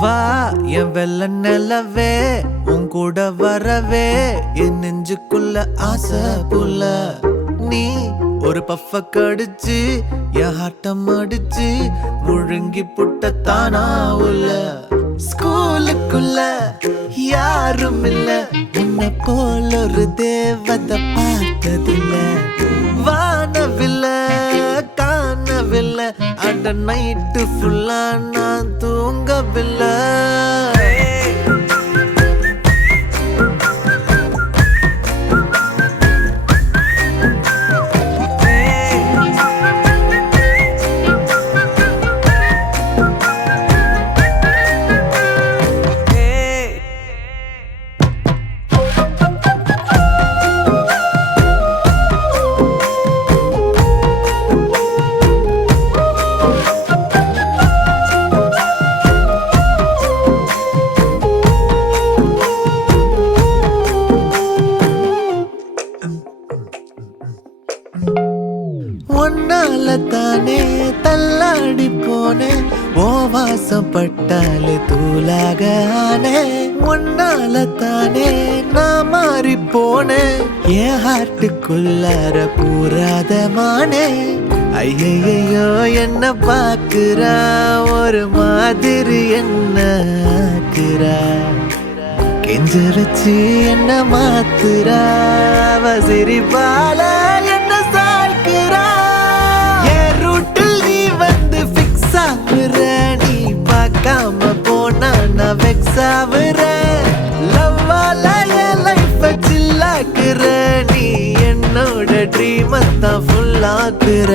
வா என் வெள்ள நிலவே உன் கூட வரவே என் நெஞ்சுக்குள்ள ஆசை புல்ல நீ ஒரு பஃப கடிச்சு என் ஹாட்டம் அடிச்சு முழுங்கி புட்ட தானா உள்ள ஸ்கூலுக்குள்ள யாரும் இல்ல உன்னை போல ஒரு தேவதை பார்த்ததில்ல வானவில்ல காணவில்லை அட நைட்டு ஃபுல்லா நான் தூங்கவில்லை ஒன்னால தானே தள்ளாடி போனேன் ஓ வாசம் பட்டாலே தூளாக ஆனே ஒன்னால தானே நான் மாறி போனேன் என் ஹார்ட்டுக்குள்ளார கூறாத மானே ஐயையோ என்ன பாக்குறா ஒரு மாதிரி என்ன ஆக்குறா கெஞ்ச வச்சு என்ன மாத்துறா அவ சிரிப்பால என்ன சாய்க்கிறா என் ரூட்டில் நீ வந்து ஃபிக்ஸ் ஆகுற நீ பார்க்காம போனா நான் வெக்ஸ் ஆகுறேன் லவ்வால என் லைஃப் சில்லாக்குற நீ என்னோட ட்ரீம் தான் ஃபுல் ஆக்குற